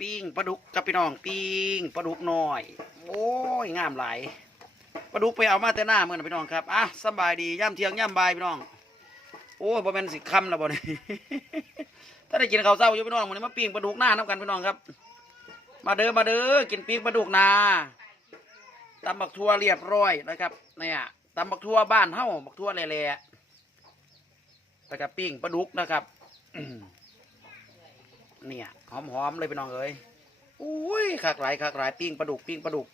ปิ้งปลาดุกกับพี่น้องปิ้งปลาดุกน้อย โอ้ยงามหลายปลาดุกไปเอามาแต่หน้าเมื่อนะพี่น้องครับอะสบายดีย่ำเที่ยงย่ำบ่ายพี่น้องโอ้บ่แม่นสิคำแล้วบ่นี่ถ้าได้กินข้าวเช้าอยู่พี่น้องมื้อนี้มาปิ้งปลาดุกหน้าน้ำกันพี่น้องครับ มาเด้อมาเด้อกินปิ้งปลาดุกนาตำบักทั่วเรียบร้อยนะครับเนี่ยตำบักทั่วบ้านเฮาบักทั่วแหล่ๆแล้วก็ปิ้งปลาดุกนะครับอื เนี่ยหอมๆเลยพี่น้องเอ้ยอุ้ยขากหลายขากหลายปิ้งปลาดุกปิ้งปลาดุก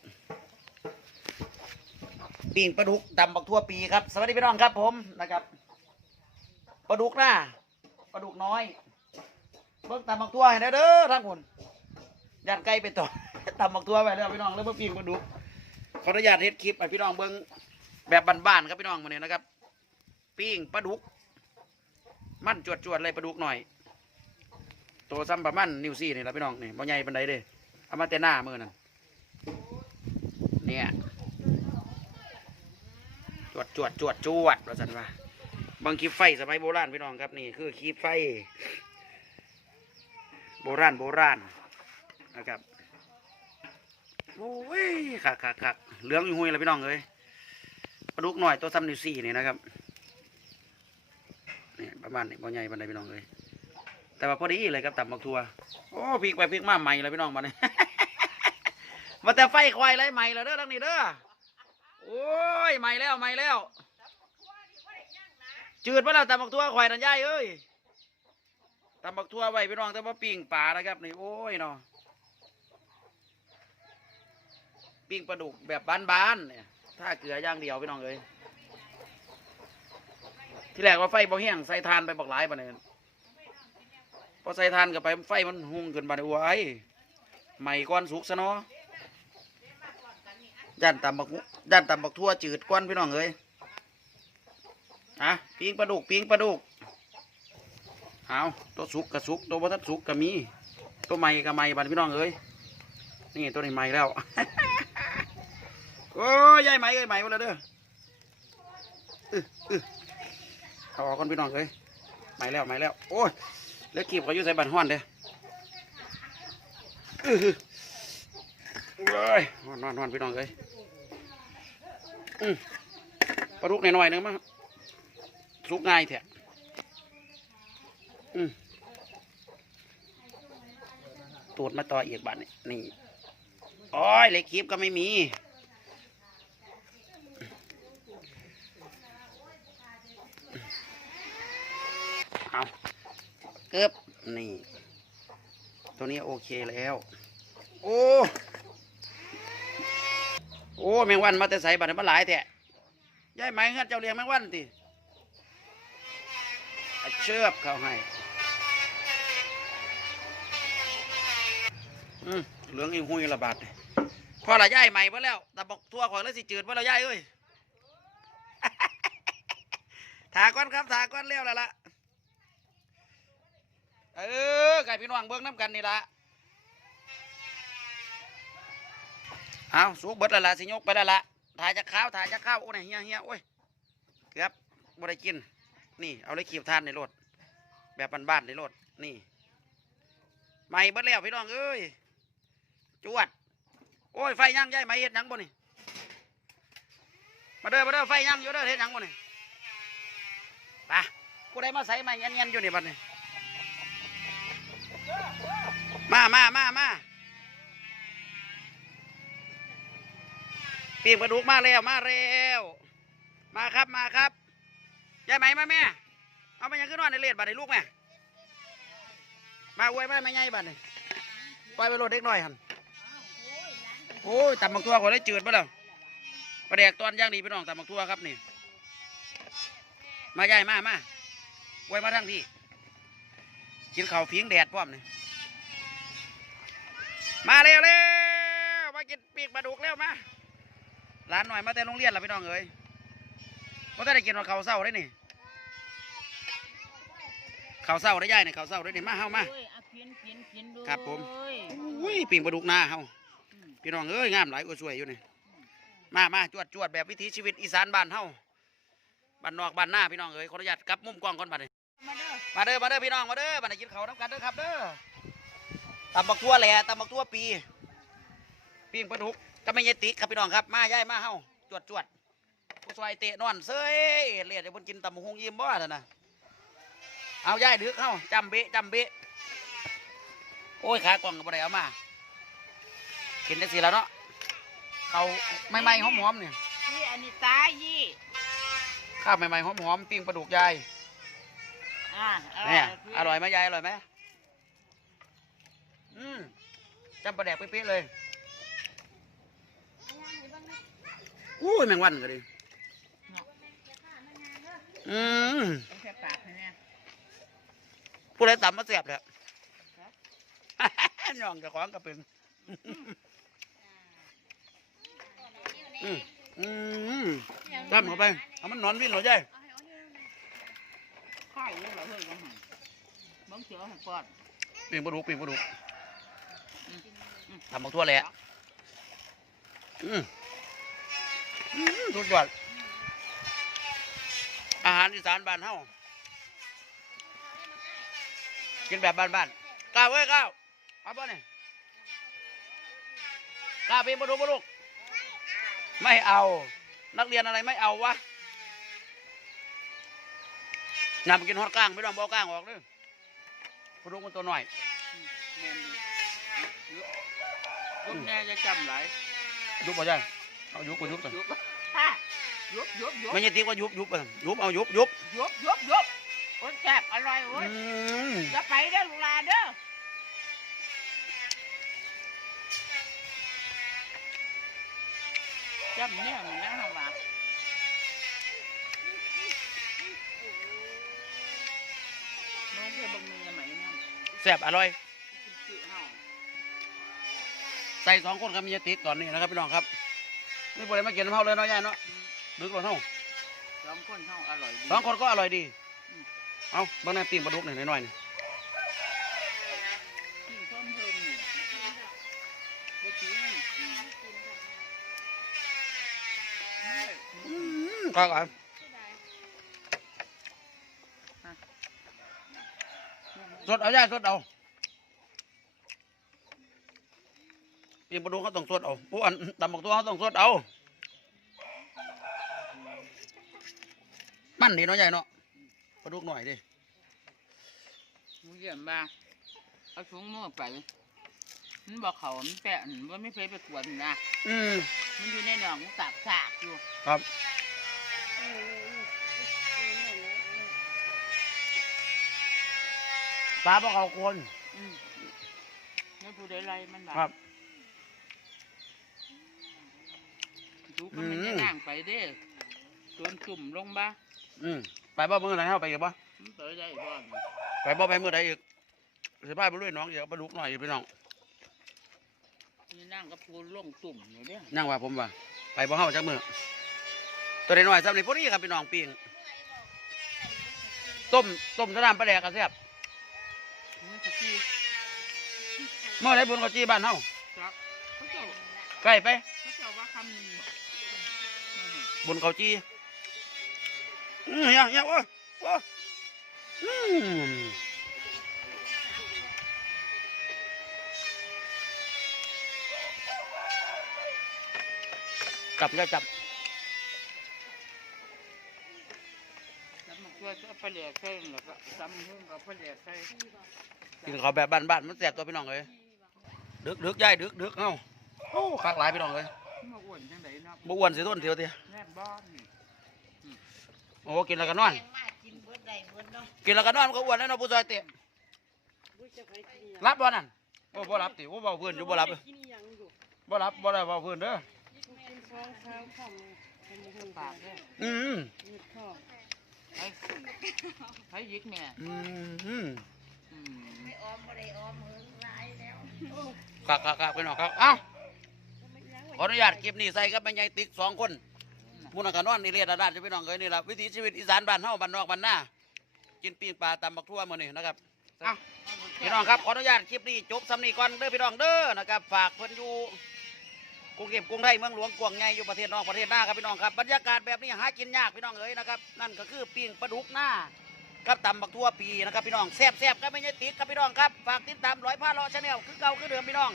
ปิ้งปลาดุกตำบักทั่วปีครับ สวัสดีพี่น้องครับผมนะครับปลาดุกนะปลาดุกน้อยเบิ่งตำบักทั่วให้ได้เด้อทั้งคนยันไก่ไปต่อตำบักทั่วไปแล้วพี่น้องแล้วมาปิ้งปลาดุกขออนุญาตเฮ็ดคลิปให้พี่น้องเบิ่งแบบบ้านๆครับพี่น้องมาเนี่ยนะครับ ปิ้งปลาดุก มันจวดจวดๆเลยปลาดุกหน่อย ตัวซ้ำประมาณนิ้วซี่นี่แหละพี่น้องนี่บ่ใหญ่ปานใดเด้เอามาแต่หน้ามือนั่นเนี่ยจวดจวดจวดจวดว่าสันว่าบางคลิปไฟสมัยโบราณพี่น้องครับนี่คือคลิปไฟ โบราณโบราณนะครับโอ้ยคักคักคักเหลืองอยู่หุยเลยพี่น้องเอ้ยปลาดุกหน่อยตัวซ้ำนิ้วซี่นี่นะครับเนี่ยประมาณนี้บ่ใหญ่ปานใดพี่น้องเลย แต่ว่าพอดีเลยครับตับมักทัวโอ้พริกไปพริกมาใหม่เลยพี่น้องมาเนี่ยมาแต่ไฟควายไรใหม่แล้วเด้อทั้งนี้เด้อโอ้ยใหม่แล้วใหม่แล้ว จืดมาแล้วตับมักทัวควายนันย่ายเอ้ยตับมักทัวไว้พี่น้องแต่ว่าปิ้งปลานะครับนี่โอ้ยเนาะปิ้งปลาดุกแบบบ้านๆเนี่ยถ้าเกลือย่างเดียวพี่น้องเลยที่แรกว่าไฟบ่แห้งใส่ทานไปบักหลายปานนี้ พอใส่ทานกับไปไฟมันหุ่งขึ้นมาได้โอ้ยใหม่ก้อนสุกซะเนาะย่านตำบักย่านตำบักทั่วจืดก้อนพี่น้องเอ้ยอะปิ้งปลาดุกปิ้งปลาดุกเอาตัวสุกกับสุกตัวบ่ทันสุกก็มี ตัวใหม่กับใหม่บัดพี่น้องเอ้ยนี่ตัวนี้ใหม่แล้วโอ้ยยายใหม่เอ้ยใหม่หมดแล้วเด้ออึอึเอาออกก่อนพี่น้องเอ้ยไหม่แล้วไหม่แล้วโอ้ย แล้วกีบเขาอยู่ใส่บันห้อนเด้อือหือเว้ยห้อนห้อนห้อนพี่น้องเอ้ยอืมปลาดุกหน่อยๆนึงมั้งสุกง่ายแท้อืมตูดมาต่ออีกบัดนี่นี่ โอ้ยเล็กคลิปก็ไม่มี เอา เกือบนี่ ตัวนี้โอเคแล้ว โอ้โอ้แมงวันมาแต่ใส่บัตรมาหลายแท้ยายไหมเงินเจ้าเลี้ยงแมงวันติเชือบเขาให้เหลืองอีหุยระบาดนี่พอละย่ายใหม่เ่แล้วแต่บอกทั่วขอยแล้วสิจืดเ่แล้วย่ายเอ้ยถาก้อนครับถาก้อนเร็วแล้วล่ะ เออไก่พี่น้องเบิ้งน้ำกันนี่ละเอาสุกเบิดละละสิยกไปละละถ่ายจะข้าวถ่ายจะข้าวโอ้ยเฮียเฮียโอ้ยเกือบบ่ได้กิน นี่เอาเลยขีบทานในรถแบบบ้านๆในรถนี่ใหม่เบิดแล้วพี่น้องเอ้ยจวด โอ้ยไฟย่างใหญ่ไหมเฮ็ดยังบ่นี่มาเด้อมาเด้อไฟย่างอยู่เด้อเฮ็ดยังบ่นี่ไปกูได้มาใส่ไม้เงียนๆอยู่นี่บัดนี้ มามามามาปีกปลาดุกมาแล้วมาแล้วมาครับมาครับยายไหมมาแม่ เอาไปยังขึ้นนอนในเลดบัดในลูกแม่ มาอวยมาไม่ไงบัดนี่ปล่อยไปโลดเด็กหน่อยหันโอ้ยตำบักทั่วคนได้จืดมาแล้วประเดกตอนย่างดีพี่น้องตำบักทั่วครับนี่ มายายมามาอวยมาทั้งพี่ กินข้าวพิงแดดพร้อมนี่มาเร็วเร็วมากินปีกปลาดุกเร็วมาร้านหน่อยมาแต่โรงเรียนละพี่น้องเอ้ยเพราะได้กินมาข้าวเศร้าได้นี่ข้าวเศร้าได้ย่ายนี่ข้าวเศร้าได้นี่มาเฮามาโอ้ยเอากินกินกินดูครับผมโอ้ยอุ้ยปีกปลาดุกนาเฮาพี่น้องเอ้ยงามหลายก็สวยอยู่นี่มามาจวดจวดแบบวิถีชีวิตอีสานบ้านเฮาบ้านนอกบ้านหน้าพี่น้องเอ้ยขออนุญาตกลับมุมกล้องก่อนบัดนี้ มาเด้อมาเด้อมาเด้อพี่น้องมาเด้อมาได้กินข้าวน้ำกันเด้อครับเด้อตำบักทั่วแหล่ตำบักทั่วปีปิ้งปลาดุกก็ไม่ยายติ๊กครับพี่น้องครับ มาย่ายมาเฮาจวดจวดผู้ซอยเตะนอนเซยเลียดไอ้บนกินตำบักฮงยิ้มบ่ท่นน่ะเอาย่ายดึกเฮาจำเบะจำเบะโอ้ยขากล่องก็บ่ได้เอามากินได้สิแล้วเนาะเขาไม่ไม่ๆหอมๆเนี่ยยี่อันนี้ตายยี่ข้าวใหม่ๆหอมๆปิ้งปลาดุกยาย อ่าเนี่ยอร่อยไหมยายอร่อยไหมอืมจำปลาแดกเป๊ะๆเลยอุ้ยแมงวันก็ดีอืมเอาแค่ปากให้เนี่ยผู้ใดตำมาเสียบเลยย่องเจะของก็เป็นอืมอืมตำเข้าไป เอามันนอนวิ่งเหรอยา ยข้าวเยอะเหรอเฮ้ยยังไงบังเสือให้ปอดปิ้งปลาดุกปิ้งปลาดุกทำบักทั่วแหละอืมอืมสุดยอดอาหารอีสานบ้านเฮากินแบบบ้านๆก้าวเว้ยก้าวเอาป่ะเนี่ยก้าวปิ้งปลาดุกปลาดุกไม่เอา นักเรียนอะไรไม่เอาวะ นำกินฮอดก้างไม่ต้องเบาก้างออกเลยปลาดุกมันตัวหน่อยแม่นดิยุบแน่จะจำหลายยุบเอาใช่เอายุบก็ยุบสิยุบฮ่ายุบยุบยุบไม่ใช่ติ๊กว่ายุบยุบเออยุบเอายุบยุบยุบยุบยุบโอ้ยแซ่บอร่อยโอ้ยอืมจะไปเด้อลูกหลานเด้อจำเนี่ยมันนะฮะว่าน้อ แซ่บอร่อยคือเฮาใส่สองคนกับมีติ๊กตอนนี้นะครับพี่น้องครับนี่บริมากินน้ำเผาเลยเนาะยายเนาะดึกแล้วเนาะสองคนเฮาอร่อยดีสองคนก็อร่อยดี เอาบางนาปิ้งปลาดุกหน่อยหน่อยๆนี่กินเพิ่มเพิ่มนี่ไปกินอืมก็อร่อย สดเอายายสดเอาปิ้งปลาดุกเขาต้องสดเอาผู้อันตำบักตัวเขาต้องสดเอา มันดีเนาะยายเนาะปลาดุกหน่อยดิมึงเยี่ยมบ้าเอาถุงมือไป มันบอกเขามันแปะมันไม่เคยไปกวนนะ อืมมันอยู่ในหนองสาบสากอยู่ ครับ ปลาพวกเขาคนอืมนี่ผู้ใดไรมันบ้าครับ ดูก็มันอืมจะนั่งไปเด้โดนจุ่มลงบ้าอืมไปบ่เมื่อไหร่เฮาไปอีกบ่มันเตยได้บ่อนไปบ่ไปเมื่อใดอีกสิพาไปลุยน้องเดี๋ยวปลาดุกหน่อยพี่น้องนี่นั่งกับปูลงตุ่มอยู่เด้นั่งว่าผมว่า ไปบ่เฮาจักมื้อตัวน้อยๆซ้ำนี่พอดีครับพี่น้องปิ้งต้มต้มสะน้ำปลาแดกก็แซ่บ นี่สักทีเมื่อไหร่บุญเขาจี้บ้านเฮาครับเขาเจ้าใกล้ไปเขาเจ้าว่าคำหนึ่งบอกนั่นน่ะบุญเขาจี้อือเฮียเฮียโอ้ยโอ้ยอืมจับก็จับ แล้ว มันก็จะไปเหลียใส่แล้วก็ซ้ำเพิ่มกับไปเหลียใส่กินเขาวแบบบ้านๆมันแสบตัวพี่น้องเลยดึกดึกย่ายดึกดึกเอ้าโอ้คักหลายพี่น้องเลยมาอ้วนจังไดเนาะบ่อ้วนสิต้นเดียวเดียวแน่บ้านนี่โอ้กินแล้วก็นอนกินเบิดได้เบิดเนาะกินแล้วก็นอนมันก็อ้วนแล้วเนาะผู้ซอยเตะรับบ่นั่นโอ้บ่รับติโอ้เบาพื้นอยู่บ่รับเด้อกินอีหยังอยู่บ่รับบ่ได้เบาพื้นเด้อกินซองข้าวข้าวมันเป็นหุ่นปากเนี่ยอืมยืดข้อ ไอ้ไอ้ยิกแม่อืมอืมอืมคักคักคักพี่น้องครับเอ้าขออนุญาตคลิปนี้ใส่กับแม่ใหญ่ติ๊กสองคนหมูนักนอนนี่เรียดดาดพี่น้องเอ้ยนี่ล่ะวิถีชีวิตอีสานบ้านเฮาบ้านนอกบ้านนากินปิ้งปลาตำบักทั่วมื้อนี้นะครับเอ้าพี่น้องครับขออนุญาตคลิปนี้จบสำนีก่อนเด้อพี่น้องเด้อนะครับ ฝากเพิ่นอยู่ กรุงเทพกรุงไทยเมืองหลวงกวางใหญ่อยู่ประเทศนอกประเทศหน้าครับพี่น้องครับบรรยากาศแบบนี้หากินยากพี่น้องเอ๋ยนะครับนั่นก็คือปิ้งปลาดุกหน้ากับตำบักทั่วปีนะครับพี่น้องแซ่บแซ่บๆก็ไม่ใช่ติ๊กครับพี่น้องครับฝากติดตามร้อยผ้าเลาะชาแนลคือเก่าคือเดิมพี่น้อง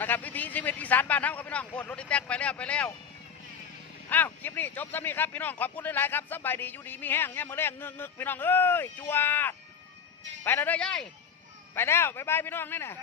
นะครับวิถีชีวิตอีสานบ้านเฮาครับพี่น้องโคตรรถอีแตกไปแล้วไปแล้วอ้าวคลิปนี้จบซ้ำนี้ครับพี่น้องขอบคุณหลายๆครับสบายดีอยู่ดีมีแห้งเนี่ยมือแรงเงือกเงึกพี่น้องเอ้ยจวไปแล้วเด้อยายไปแล้วบ๊ายบายพี่น้องนี่น่ะ